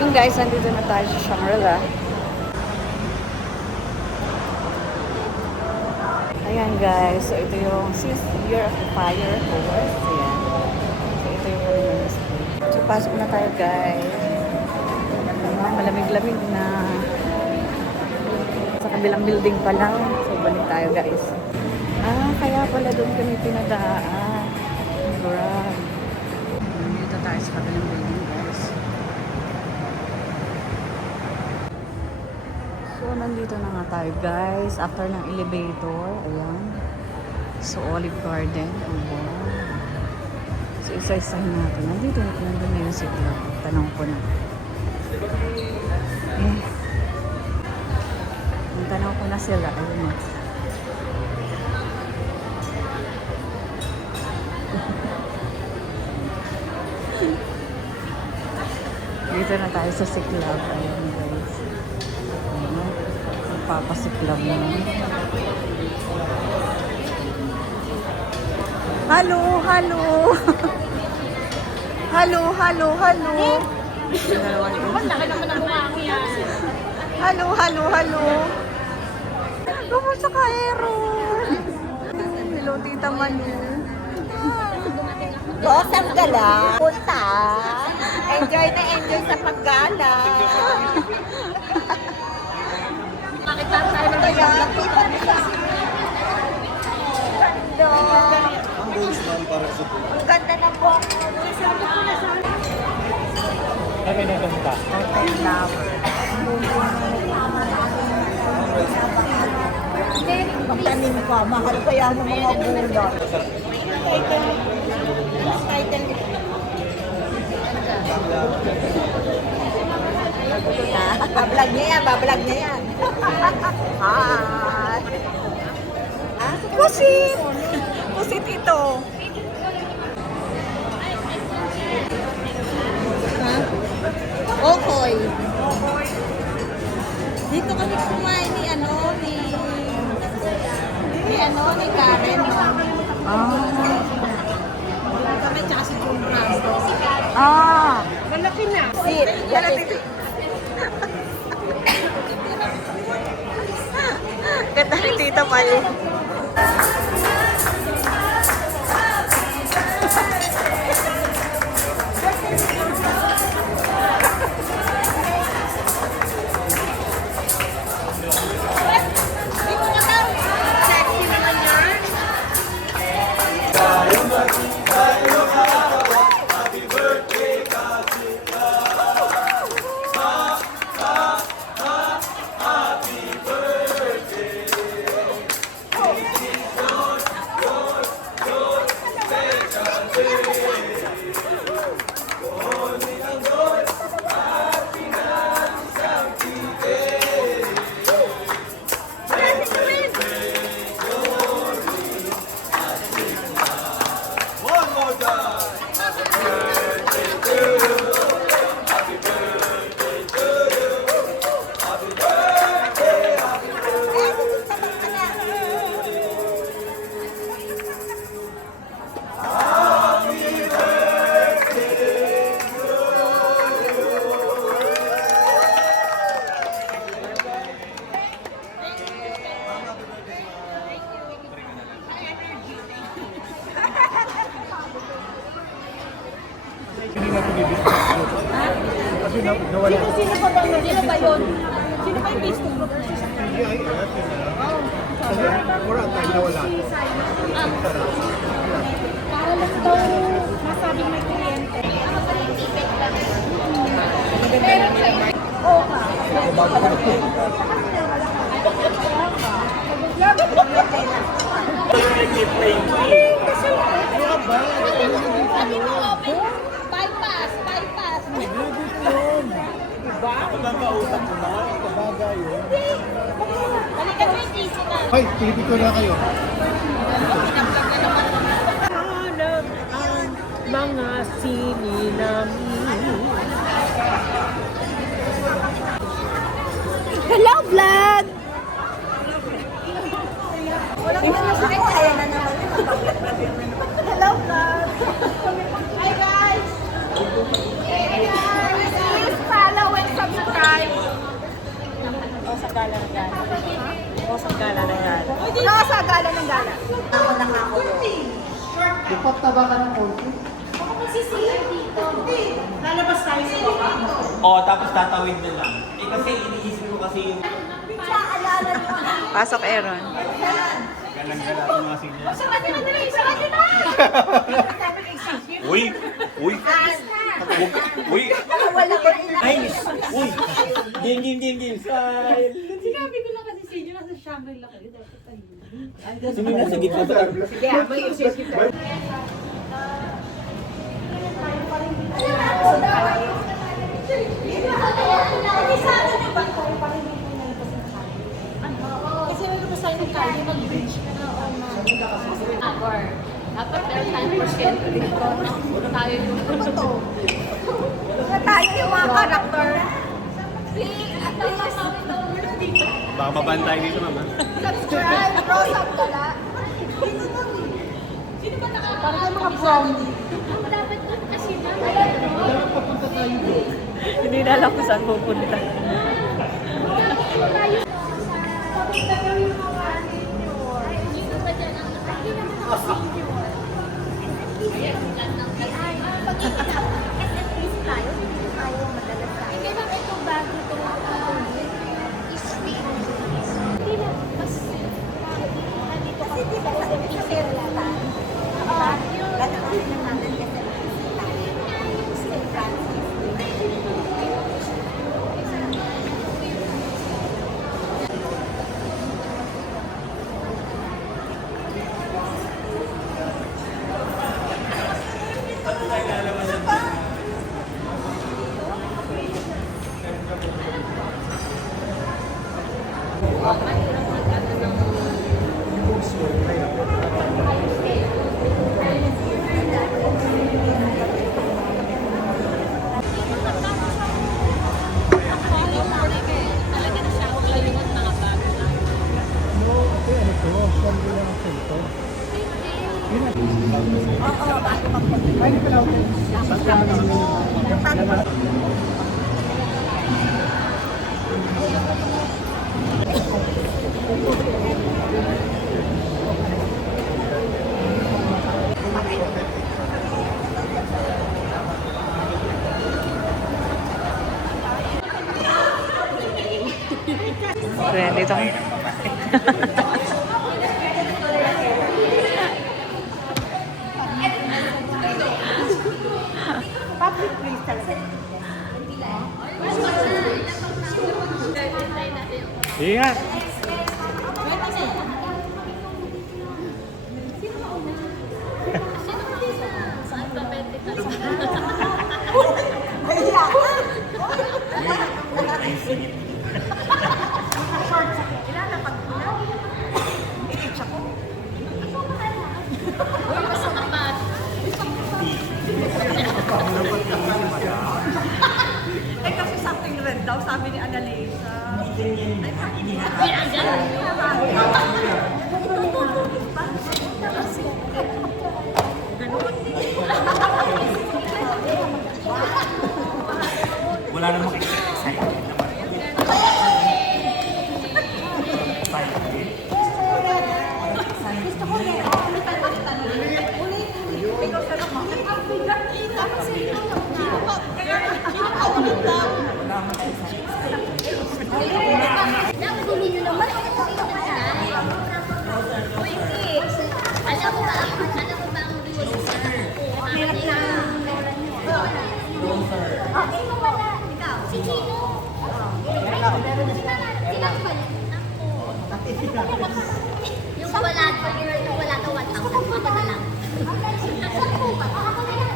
Yung guys, nandito na tayo sa Shangri-La. Ayan guys, so ito yung 6th year of the fire horse. Ayan. So ito yung kanilang school. So pasok na tayo guys. Malamig-lamig na. Sa kabilang building pa lang. So balik tayo guys. Kaya pala doon kami pinadaan. Grab. Dito tayo sa kabilang building guys. So nandito na nga tayo guys. After ng elevator. Ayan. So Olive Garden. Oh, wow. So isa-isahin natin. Nandun na yung sigla. Tanong ko na. Ang tanong ko na sila. Ayun na. Dito na tayo sa siklab. Ayan guys. Ayan. Magpapasiklab na. Hello, hello. Hello, hello, hello. Laki naman ang mukha ko yan. Hello, hello, hello. Kumusta ka, Aaron? Hello, Tita Manu. Boss, ang gala. Punta. Enjoy na enjoy sa paggala. Bakit lang tayo na kaya? Ang ganda na po. Kami na ganda. Hotel Lover. Magtanim ka. Mahal kaya ng mga gulay. Bablog niya yan, bablog niya yan. Hi! Pusit! Pusit ito. Okoy. Dito kami kumain ni Karen, no? Kami tsaka si Jun Brando. Malaki na. Sit. Ganda ni Tita Mali. Sexy naman yan. Sino pa ba yun? Sino ba yun? Sino pa yung Facebook group na yun? Wala tayo nawala. Para lang daw masabing may kliyente. Oo ka. Sabi mo, bypass. Magkakausap mo na. Kabagay yun. Balikan mo yung DC na. Hoy, pilipito na kayo. Hanap ang mga sini namin. Hello, vlog! Kaya na naman. Hello, vlog. Hi, guys. Please follow gala ng gala. Rosa gala ng gala. Rosa, gala ng gala. Ako nakakulo. Dapat taba ka ng konti. Oo, tapos tatawid na lang. Eh kasi iniisip ko kasi yung... Pasok, Aaron. Galang-gala ang mga sinya. Uy! Uy! Uy! Ay! Uy! Game! Style! Sinabi ko lang kasi sa inyo, nasa Shangri-La kayo, dapat ayun. Sino nasa gitna ba? Sige, may exist kita. Kasi may lupa sa'yo ng kaya, mag-bridge ka na o dapat meron tayong porsyento dito. Tayo yung Tayo yung mga karakter. Please, at least, Baka mabantay dito, mama. subscribe, Rosa Gala. para tayo mga prom. Dapat doon kasi na. Hindi na alam kung saan pupunta. Kaya dito kami. Public place talaga. Sige nga. Eh kasi something red daw, sabi ni Annalisa. Wala namang excited naman. Alam mo ba ang dulo? Hirap na. Sino wala? Ikaw. Si Chino. Sino wala? Yung wala daw 1,000. Ako na lang. Saan po ba? Ako na yan.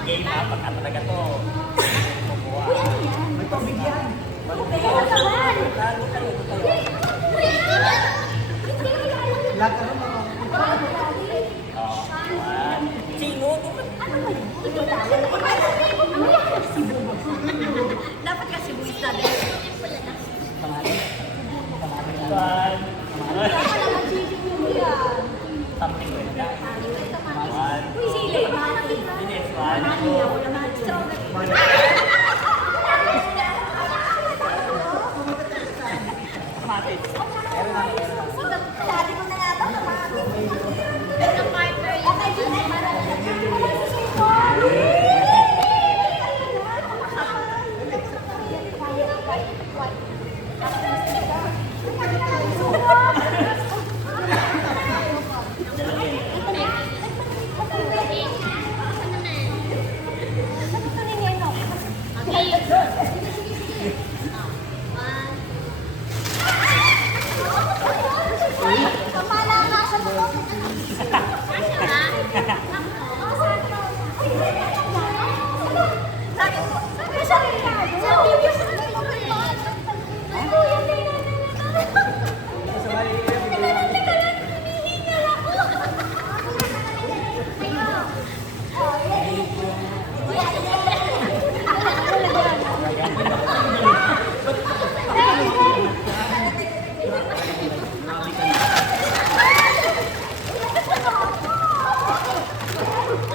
Game na, pagka talaga to. Sino? Ano ba yun? Sabi ko na nga ba, Ito partner yung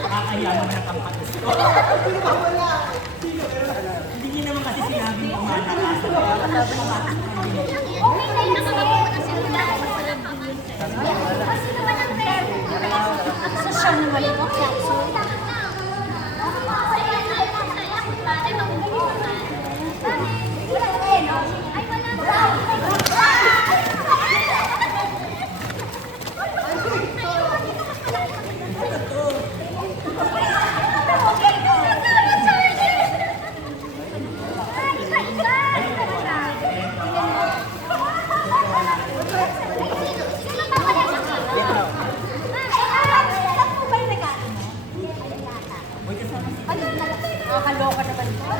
Nakakaya naman ang kampanis ko. Hindi niyo naman kasi sinabi mo malakasan. Okay na yun, nakakapunta sila. Walang pamantay. Kasi naman ang pera. Ang sosyal na mali ko. Nakakaloka naman po.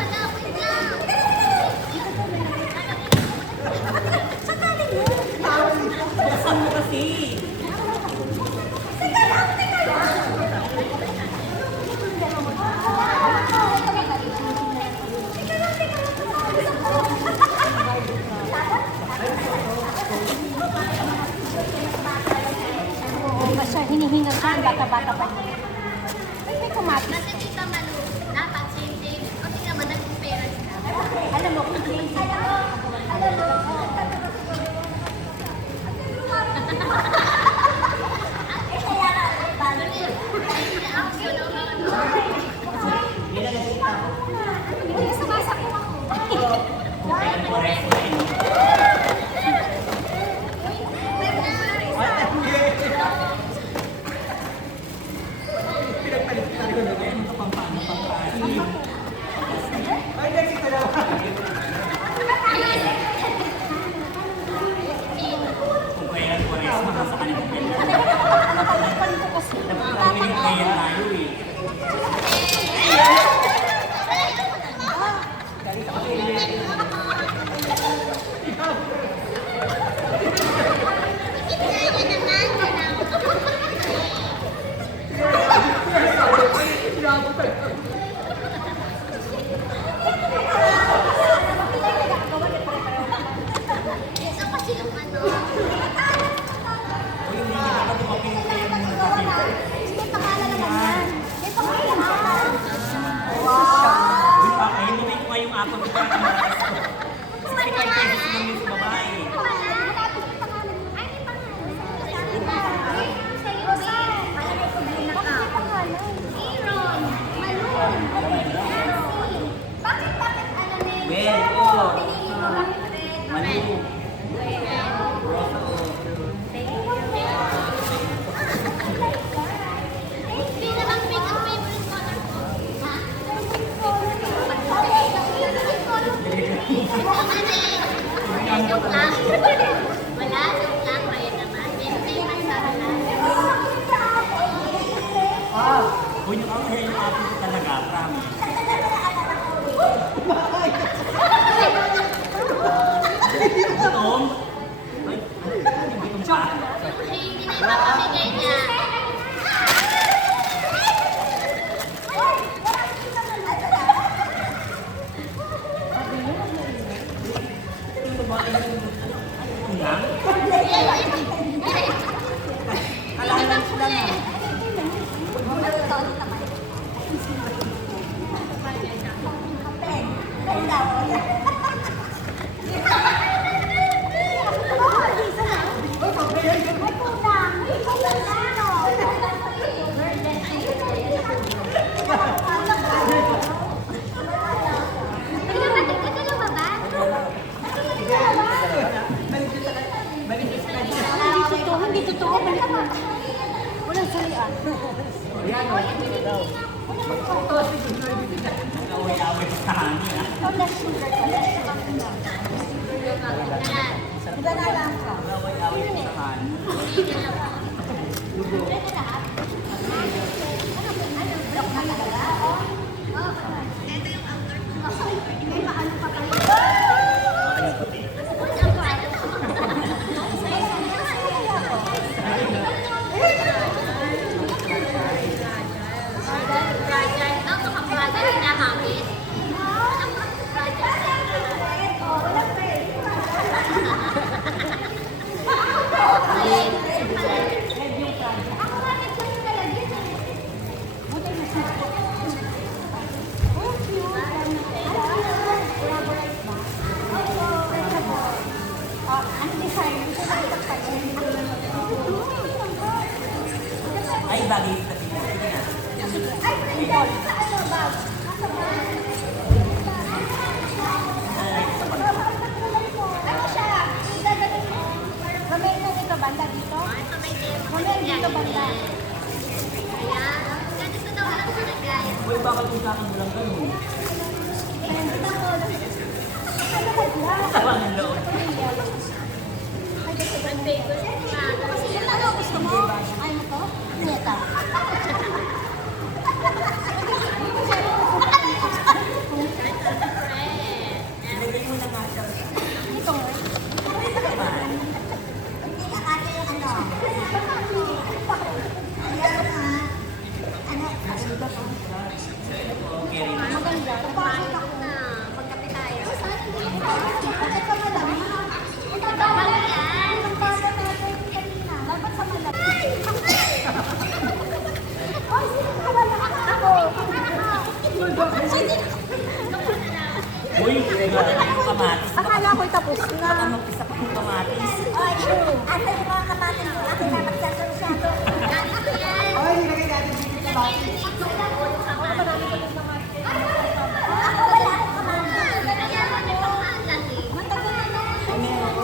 Saan mo kasi? Oo, kasi hinihingal ka, bata-bata pa niya. May kumatis. Kasi Tita Malu, dapat same. O tingnan mo, nag-pera sila. Alam mo, kung Kung kaya Torres, sa kanilang pila. Dapat kaya tayo eh. Ito kasi yung ano. Ayun, lumay ko nga yung apat ko para kamaras ko. 65 pesos lang yun sa babae. Ben, oh. Manu. Hindi naman pink ang favorite color ko. Joke lang. Wala, joke lang. Kaya naman. May masarap. Uy, yung ako yung apat ko talaga, promise. Gutom? Ay, gutom pa? Hindi na ipapamigay niya. Unang? Alaala sila na. Dito, balik mo. Walang salian. Away-away sa hangin, ha? Less sugar ka. Iba na lang ka. Away-away sa hangin. Ay, bagay sa tingin. Sige na. Ano siya? Mamaya na dito banda dito? Mamaya dito banda. Uy, bakit yung sakang lang ganun? Tawang ang loob. Ano gusto mo? Ayaw mo to? Neta. Ilagay mo na nga siya. Ito. Hindi ka kasi yung ano. Okay rin. Maganda. Papasok ako. Magkape tayo. Bakit ka malam? Ito ba? Ang bata natin kanina. Dapat sa malam. Ay, sino ka wala ako? Uy, wala na yung kamatis. Akala ko tapos na. Baka mag-isa pa yung kamatis. Ay, asa yung mga kapatid ko? Ako na magsasalo-salo. Ay, nilagay natin dito sa bahay. Ako wala akong kapatid. Matagal na.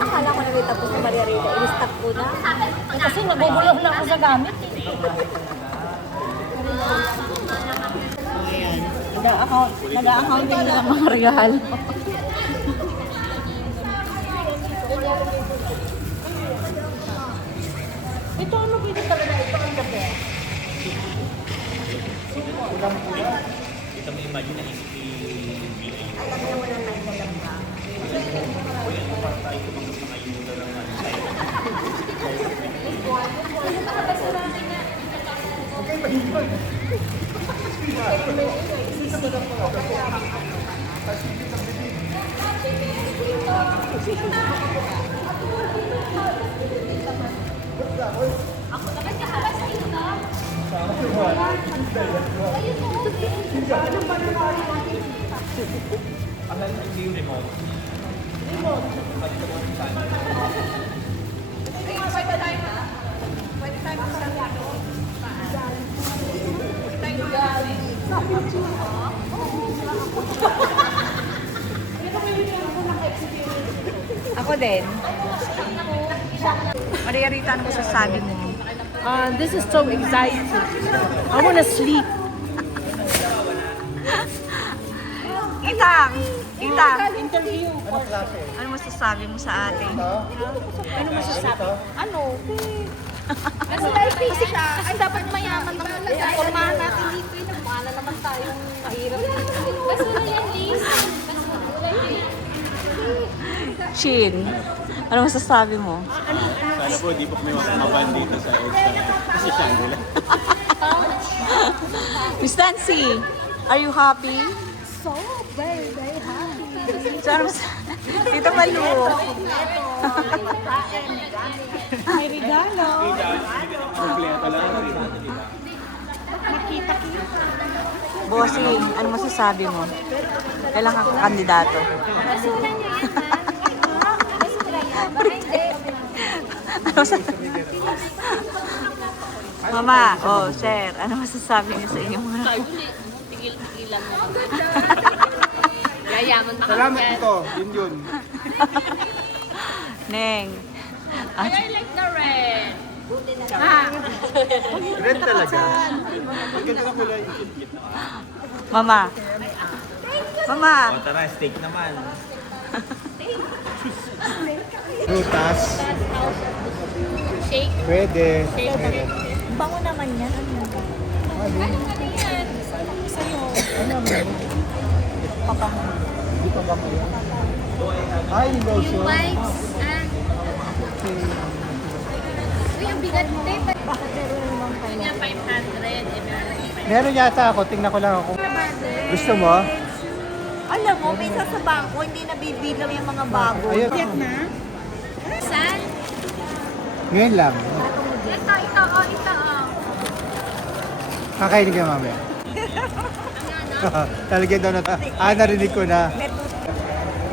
Akala ko na tapos na Maria Rita. I-stop ko na. Kasi nabubulong na ako sa gamit eh. Nag-accounting na lang mga regalo. Ito ano pwede talaga ito ang gabi. Ito mo imagine na isip yung remote. Ako din. Maria Rita, ano masasabi mo? This is so exciting. I wanna sleep. Itang! Itang! Interview. Ano masasabi mo sa atin? Ano masasabi? Ano? Kasi kasi siya, ay dapat mayaman naman. Formahan natin dito. Nagmana naman tayong mahirap. Basta na yan, Liz. Chin, ano masasabi mo? Sana po, di po kami makamaban dito sa EDSA. Kasi Shangri-La. Miss Nancy, are you happy? So, very, very happy. So, ano Tito Malu. May regalo. Kompleto lang. Bossing, ano masasabi mo? Kailan ka kandidato? Kasunan niyo yan, ha? Ano masasabi? Mama, oh, sir, ano masasabi niyo sa inyong mga... Tigil-tigilan mo. Yayaman pa Salamat ito. Yun. Neng. I like the red. Red talaga. Ang ganda ng kulay. Mama. Mama. O tara, steak naman. Prutas. Shake. Pwede. Bango naman yan. Ay, lotion. Wipes. Uy, ang bigat din. Yun yung 500. Meron yata ako. Tingnan ko lang ako. Gusto mo? Alam mo, minsan sa bangko, hindi nabibilang yung mga bago. Ayun. Saan? Ngayon lang. Ito, ito. Kakainin ka mamaya. Talaga daw na. Narinig ko na.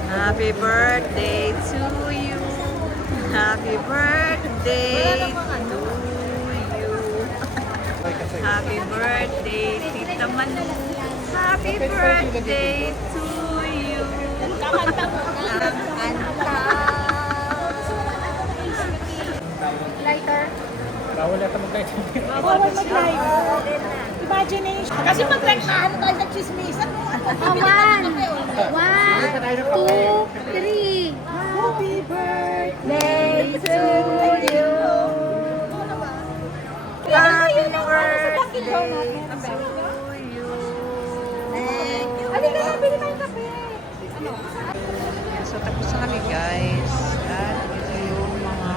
Happy birthday to you. Happy birthday to you. Happy birthday, Tita Manu. Happy birthday to you. Lighter. Bawal yata mag-tayo. Bawal mag-live. Imagination. Kasi mag-live tayo sa chismisan. One, two, three. Happy birthday to you. Happy birthday to you. Halika na, bili tayong kape. So tapos na kami guys. At ito yung mga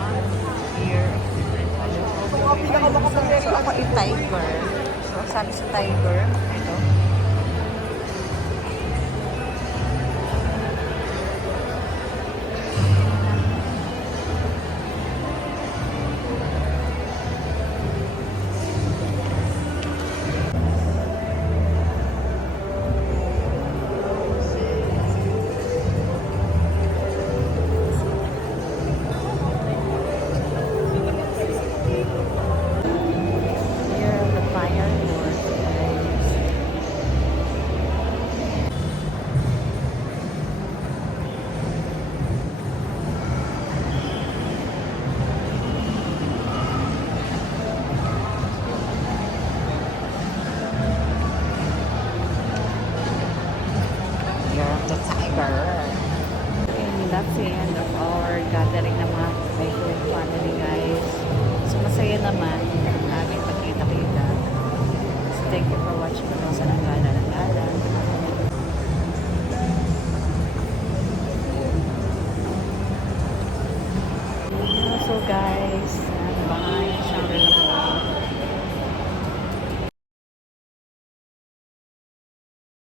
beer. So ako yung tiger. So sabi sa tiger, ito. Here the fireworks guys. Year of the tiger. And that's the end of our gathering ng mga Bayhood family guys. So masaya naman ang aming pagkita-kita. So thank you for watching kami sa Nanggala. So guys, bye. Shower na po